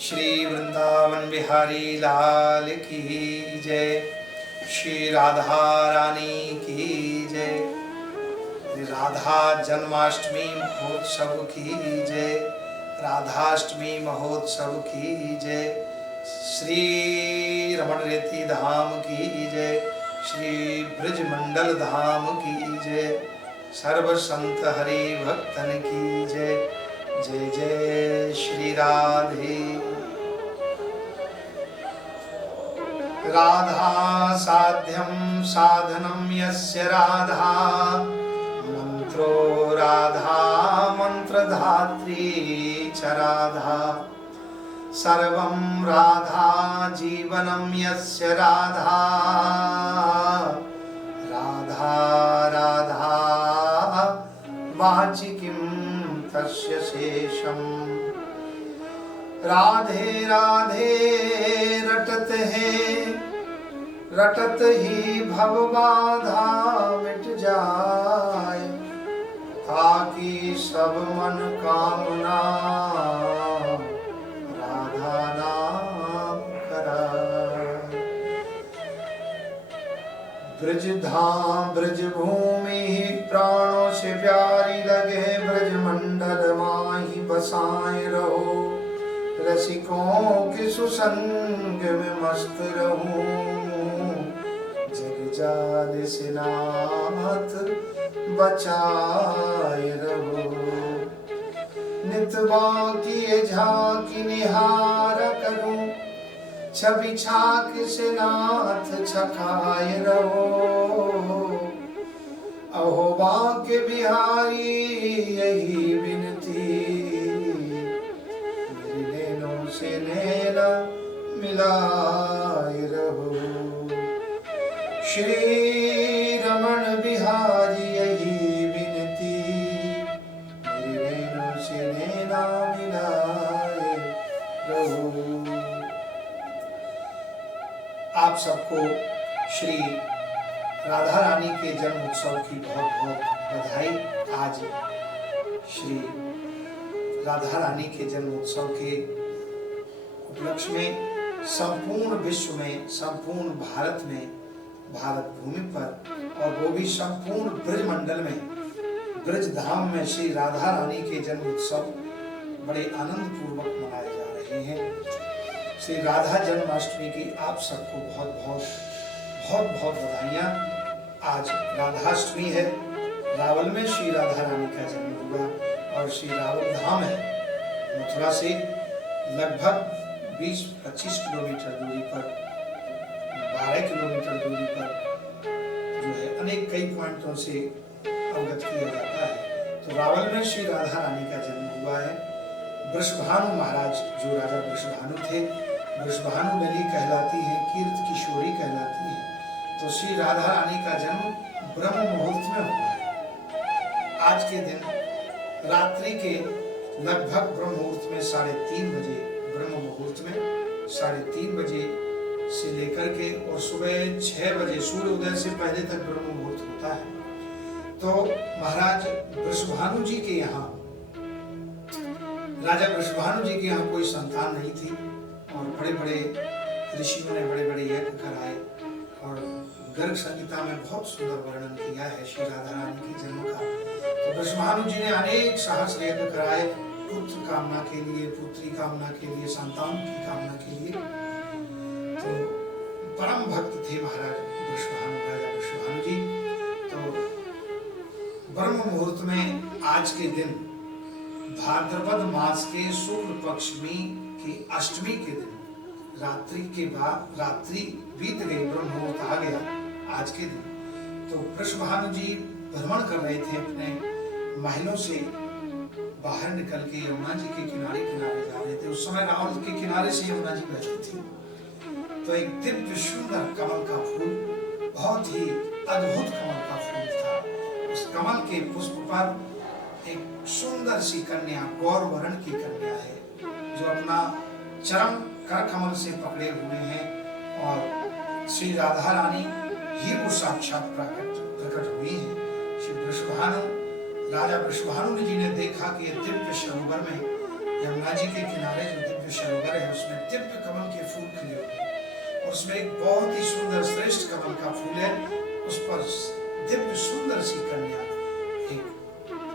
श्री वृंदावन बिहारी लाल की जय। श्री राधा रानी की जय। राधा जन्माष्टमी महोत्सव की जय। राधाष्टमी महोत्सव की जय। श्री रमण रेती धाम की जय। श्री ब्रज मंडल धाम की जय। सर्व संत हरि भक्तन की जय। जय जय श्री राधे। राधा साध्यं साधनं यस्य राधा, मंत्रो राधा मंत्रधात्री च राधा, सर्वं राधा जीवनं यस्य राधा, राधा राधा वाचिकीं तस्य शेषम्। राधे राधे रटत है, रटत ही भव बाधा मिट जाए, ताकि सब मन कामना राधा नाम कराए। ब्रज धाम ब्रज भूमि प्राणों से प्यारी लगे, ब्रज मंडल माही बसाए रहो, रसिकों के सुसंग में मस्त रहूं, जग जाल से नाथ बचाए रहो। नित बाकी झांकी निहार करूं, छवि छाक से नाथ छकाए रहो। अहो बाके बिहारी यही विनती, से नैना मिलाए रहो। श्री रमण बिहारी यही विनती, मेरे नैनों से नैना मिलाए रहो। आप सबको श्री राधा रानी के जन्म उत्सव की बहुत बहुत बधाई। आज श्री राधा रानी के जन्म उत्सव के उपलक्ष्य में संपूर्ण विश्व में, संपूर्ण भारत में, भारत भूमि पर और वो भी संपूर्ण ब्रज मंडल में, ब्रज धाम में श्री राधा रानी के जन्म उत्सव बड़े आनंद पूर्वक मनाए जा रहे हैं। श्री राधा जन्माष्टमी की आप सबको बहुत बहुत बहुत बहुत बधाइयाँ। आज राधाष्टमी है। रावल में श्री राधा रानी का जन्म हुआ और श्री रावल धाम है, मथुरा से लगभग 20-25 किलोमीटर दूरी पर, 12 किलोमीटर दूरी पर जो है अनेक कई पॉइंटों से अवगत किया जाता है। तो रावल में श्री राधा रानी का जन्म हुआ है। वृषभानु महाराज जो राजा वृषभानु थे, वृषभानु नली कहलाती है, कीर्त किशोरी कहलाती है। तो श्री राधा रानी का जन्म ब्रह्म मुहूर्त में हुआ है। आज के दिन रात्रि के लगभग ब्रह्म मुहूर्त में 3:30 बजे, ब्रह्म मुहूर्त में 3:30 बजे से लेकर के और सुबह 6 बजे सूर्य उदय से पहले तक ब्रह्म मुहूर्त होता है। तो महाराज वृषभानु जी के यहाँ, राजा वृषभानु जी के यहाँ कोई संतान नहीं थी और बड़े बड़े ऋषियों ने बड़े बड़े यज्ञ कराए और गर्ग संहिता में बहुत सुंदर वर्णन किया है श्री राधा रानी के जन्म का। तो वृषभानु जी ने अनेक सहस्र यज्ञ कराए, पुत्र कामना के लिए, पुत्री कामना के लिए, संतान की कामना के लिए। तो परम भक्त थे महाराज वृषभानु, राजा वृषभानु जी। तो ब्रह्म मुहूर्त में आज के दिन भाद्रपद मास के शुक्ल पक्ष की अष्टमी के दिन, रात्रि के बाद, रात्रि बीत गई, ब्रह्म मुहूर्त आ गया आज के दिन। तो वृषभानु जी भ्रमण कर रहे थे, अपने महलों से बाहर निकल के यमुना जी के किनारे किनारे जा रहे थे। उस समय रावल के किनारे से यमुना जी बहती थी। तो एक दिव्य सुंदर कमल का फूल, बहुत ही अद्भुत कमल का फूल था। उस कमल के पुष्प पर एक सुंदर सी कन्या, गौर वर्ण की कन्या है, जो अपना चरम कर कमल से पकड़े हुए हैं और श्री राधा रानी ही वो साक्षात प्रकट हुई है। श्री वृषभानु, राजा वृषभानु जी ने देखा कि दिव्य सरोवर में, यमुना जी के किनारे जो दिव्य सरोवर है, उस उसमें एक बहुत ही सुंदर श्रेष्ठ कमल का फूल है, उस पर दिव्य सुंदर सी कन्या एक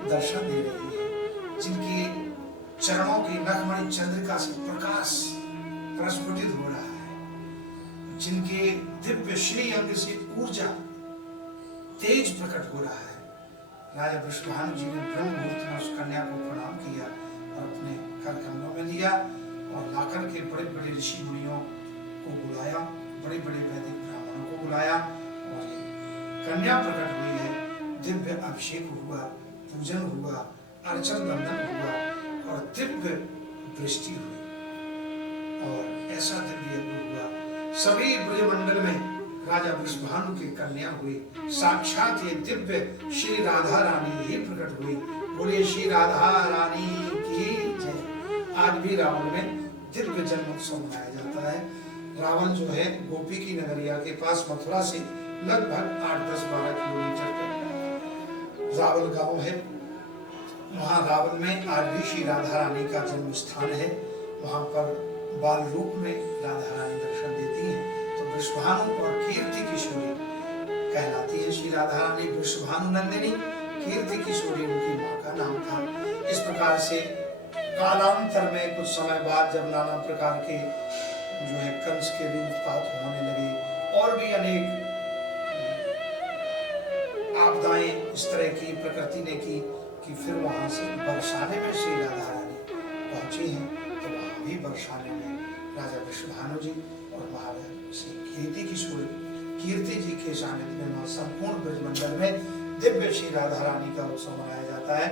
दर्शन दे रही है, जिनके चरणों की नखमणि चंद्रिका से प्रकाश प्रस्फुटित हो रहा है, जिनके दिव्य श्री अंग से ऊर्जा तेज प्रकट हो रहा है। राजा वृषभानु जी ने ब्रह्म मुहूर्त में उस कन्या को प्रणाम किया और अपने कर कमलों में लिया और लाकर के बड़े बड़े ऋषि मुनियों को बुलाया, बड़े बड़े वैदिक ब्राह्मणों को बुलाया और कन्या प्रकट हुई है। दिव्य अभिषेक हुआ, पूजन हुआ, अर्चन बंधन हुआ और दिव्य वृष्टि हुई और ऐसा दिव्य यज्ञ हुआ। सभी ब्रजमंडल में राजा वृषभानु की कन्या हुई, साक्षात ये दिव्य श्री राधा रानी ही प्रकट हुई। बोले श्री राधा रानी की जय। आज भी रावण में दिव्य जन्मोत्सव मनाया जाता है। रावण जो है गोपी की नगरिया के पास मथुरा से लगभग 8-10-12 किलोमीटर पर रावण गांव है। वहाँ रावण में आज भी श्री राधा रानी का जन्म स्थान है। वहाँ पर बाल रूप में राधा रानी दर्शन देती हैं। वृषभानु और कीर्ति किशोरी कहलाती है श्री राधा रानी। वृषभानु नंदिनी, कीर्ति किशोरी उनकी माँ का नाम था। इस प्रकार से कालांतर में कुछ समय बाद जब नाना प्रकार के जो है कंस के भी उत्पात होने लगे और भी अनेक आपदाएं इस तरह की प्रकृति ने की कि फिर वहां से बरसाने में श्री राधा रानी पहुंची हैं। तो वहां भी बरसाने में राजा वृषभानु जी और महाराज श्री कीर्ति किशोरी कीर्ति जी के सानिध्य में संपूर्ण ब्रजमंडल में दिव्य श्री राधा रानी का उत्सव मनाया जाता है।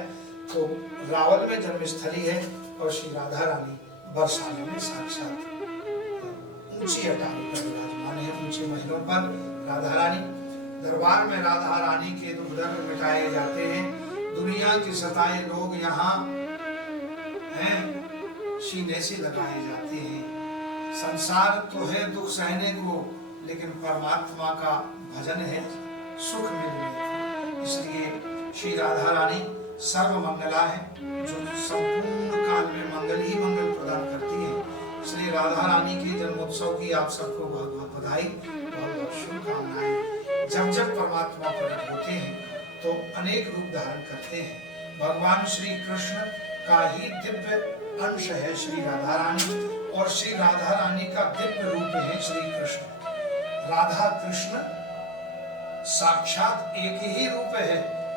तो रावल में जन्मस्थली है और श्री राधा रानी बरसाने में साक्षात ऊंची अटारी पर विराजमान है। ऊंचे महलों पर राधा रानी, दरबार में राधा रानी के दुख दर्द मिटाए जाते हैं। दुनिया के सताए लोग यहाँ हैं सीने से लगाए जाते हैं। संसार तो है दुख सहने को, लेकिन परमात्मा का भजन है सुख मिलने को। इसलिए श्री राधा रानी सर्व मंगला है, जो संपूर्ण काल में मंगल ही मंगल प्रदान करती है। इसलिए राधा रानी के जन्मोत्सव की आप सबको बहुत बहुत बधाई, बहुत बहुत शुभकामनाएं। जब जब परमात्मा प्रकट होते हैं तो अनेक रूप धारण करते हैं। भगवान श्री कृष्ण का ही दिव्य अंश है श्री राधा रानी और श्री राधा रानी का दिव्य रूप है श्री कृष्ण। राधा कृष्ण साक्षात एक ही रूप है,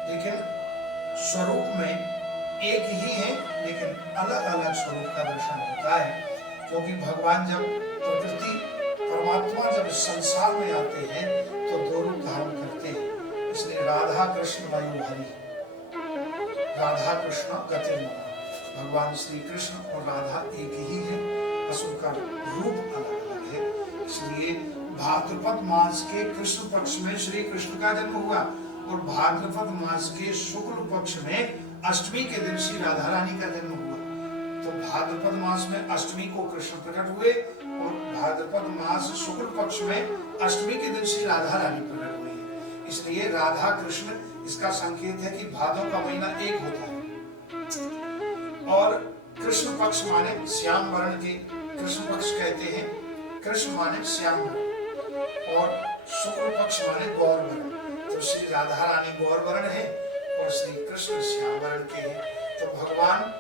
लेकिन स्वरूप में एक ही है, लेकिन अलग अलग स्वरूप का दर्शन होता है। क्योंकि भगवान जब प्रकृति परमात्मा जब संसार में आते हैं तो दो रूप धारण करते हैं। इसलिए राधा कृष्ण वायु हरि, राधा कृष्ण गति नमः। भगवान श्री कृष्ण और राधा एक ही है, असुर का रूप अलग अलग है। इसलिए भाद्रपद मास के कृष्ण पक्ष में श्री कृष्ण का जन्म हुआ और भाद्रपद मास के शुक्ल पक्ष में अष्टमी के दिन श्री राधा रानी का जन्म हुआ। तो भाद्रपद मास में अष्टमी को कृष्ण प्रकट हुए और भाद्रपद मास शुक्ल पक्ष में अष्टमी के दिन श्री राधा रानी प्रकट हुई है। इसलिए राधा कृष्ण इसका संकेत है कि भादों का महीना एक होता है और कृष्ण पक्ष माने श्याम वर्ण के कृष्ण पक्ष कहते हैं। कृष्ण माने श्याम वर्ण और शुक्ल पक्ष माने गौर वर्ण। तो श्री राधा रानी गौर वर्ण है और श्री कृष्ण श्याम वर्ण के हैं। तो भगवान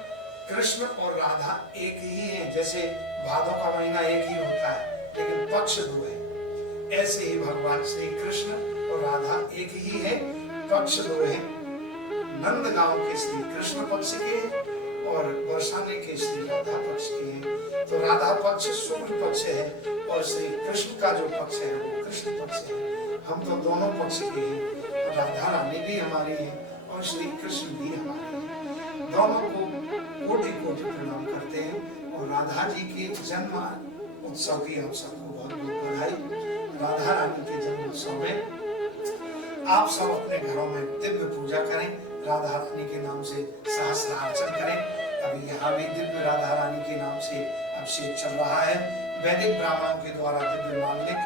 कृष्ण और राधा एक ही है। जैसे भादों का महीना एक ही होता है लेकिन पक्ष दो है, ऐसे ही भगवान श्री कृष्ण और राधा एक ही है, पक्ष दो है। नंदगांव के श्री कृष्ण पक्ष के और बरसाने के श्री राधा पक्ष के हैं। तो राधा पक्ष शुक्ल पक्ष है और श्री कृष्ण का जो पक्ष है वो कृष्ण पक्ष है। हम तो दोनों पक्ष के हैं, राधा रानी भी हमारी है और श्री कृष्ण भी हमारे हैं। दोनों को कोटि कोटि प्रणाम करते हैं और राधा जी के जन्म उत्सव की हम सबको बहुत बहुत बधाई। राधा रानी के जन्म उत्सव में आप सब अपने घरों में दिव्य पूजा करें, राधा रानी के नाम से सहस्रार्चन करें। अभी यहाँ भी दिव्य राधा रानी के नाम से अभिषेक चल रहा है। वैदिक ब्राह्मणों के द्वारा दिव्य मांगलिक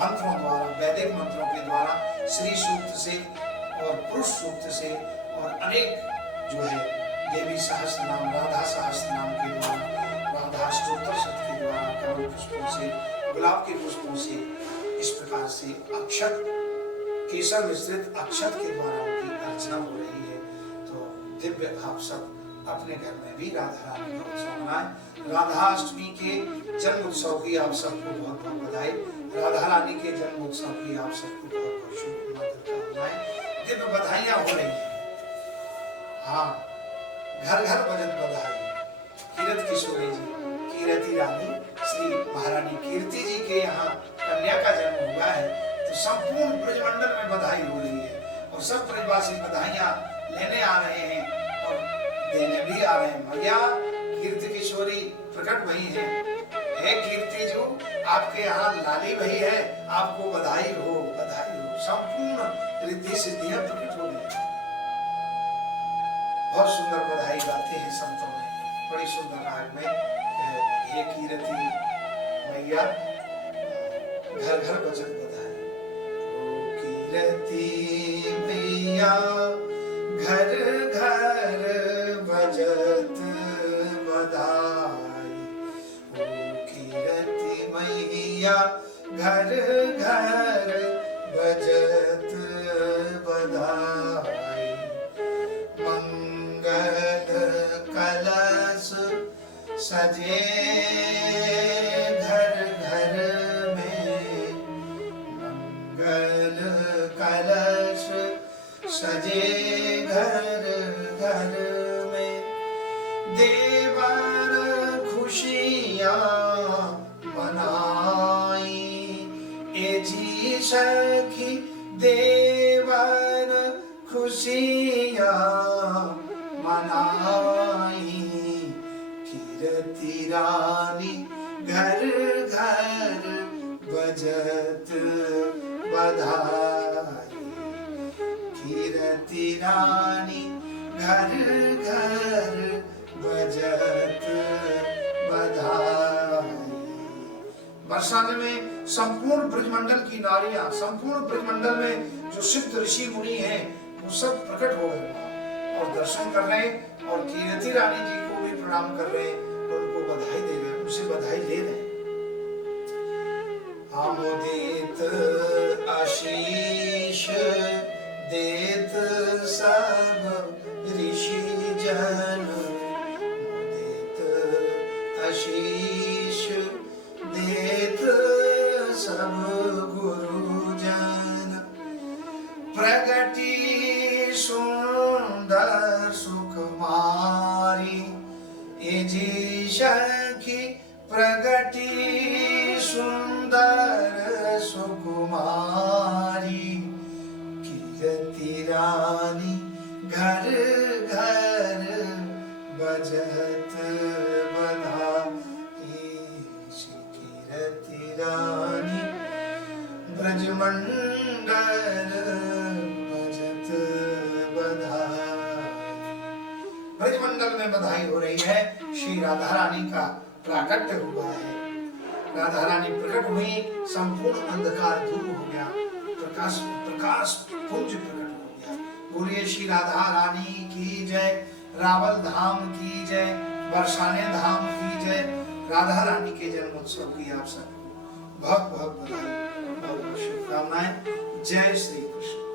मंत्रों द्वारा, वैदिक मंत्रों के द्वारा श्री सूक्त से और पुरुष सूक्त से और अनेक जो है देवी सहस्त्र नाम, राधा सहस्त्र नाम के द्वारा, राधा स्तोत्र शत के द्वारा, कमल पुष्पों से गुलाब के पुष्पों से इस प्रकार से अक्षत, केसर मिश्रित अक्षत के द्वारा उनकी अर्चना हो रही है। तो दिव्य आप सब अपने घर में भी राधा रानी का उत्सव मनाएं। राधाष्टमी के जन्म उत्सव की आप सबको बहुत बहुत बधाई। राधा रानी के जन्म उत्सव की आप सबको बहुत बहुत शुभकामनाएं। दिव्य बधाइयां हो रही हैं। हाँ, घर घर बजत बधाई। कीरत किशोरी जी, कीरति रानी श्री महारानी कीर्ति जी के यहाँ कन्या का जन्म हुआ है, तो संपूर्ण ब्रजमंडल में बधाई हो रही है और सब ब्रजवासी बधाइयां लेने आ रहे हैं और देने भी आ रहे हैं। भैया कीर्ति किशोरी प्रकट भई है, हे कीर्ति जो आपके यहाँ लाली भई है, आपको बधाई हो, बधाई हो। संपूर्ण रिद्धि सिद्धियां प्रकट हो गई। बहुत सुंदर बधाई गाते हैं संतों में, बड़ी सुंदर राग में। हे कीर्ति मैया घर घर बजत बधाई। ओ कीर्ति मैया घर घर बजत बधाई। ओ कीर्ति मैया घर घर बजत बधाई। मंगल कलश सजे घर घर में, मंगल कलश सजे घर घर में। देवर खुशियाँ मनाई, ए जी सखी देवर खुशियाँ मनाई। कीर्ति रानी घर घर बजत बधाई। कीर्ति रानी घर घर बजत बधाई। बरसाने में संपूर्ण ब्रजमंडल की नारियां, संपूर्ण ब्रजमंडल में जो सिद्ध ऋषि मुनि हैं, वो सब प्रकट हो गए और दर्शन कर रहे हैं और कीर्ति रानी जी को भी प्रणाम कर रहे हैं और उनको बधाई दे रहे हैं, उनसे बधाई ले रहे हैं। आमोदित आशीष देत सब ऋषि जन, आमोदित आशीष देत सब गुरुजन। प्रगति सुंदर सुकुमारी, ए जी सखी प्रगति सुंदर सुकुमारी। कीर्ति रानी घर घर बजत बधाई। कीर्ति रानी ब्रजमंडल बजत बधाई। ब्रजमंडल में बधाई हो रही है। श्री राधा रानी का प्राकट्य हुआ है। राधा रानी प्रकट हुई, संपूर्ण अंधकार दूर हो गया, प्रकाश प्रकाश पुंज प्रकट हो गया। बोलिए श्री राधा रानी की जय, रावल धाम की जय, बरसाने धाम की जय। राधा रानी के जन्मोत्सव की आप सबको बहुत बहुत बधाई, बहुत बहुत शुभकामनाएं। जय श्री कृष्ण।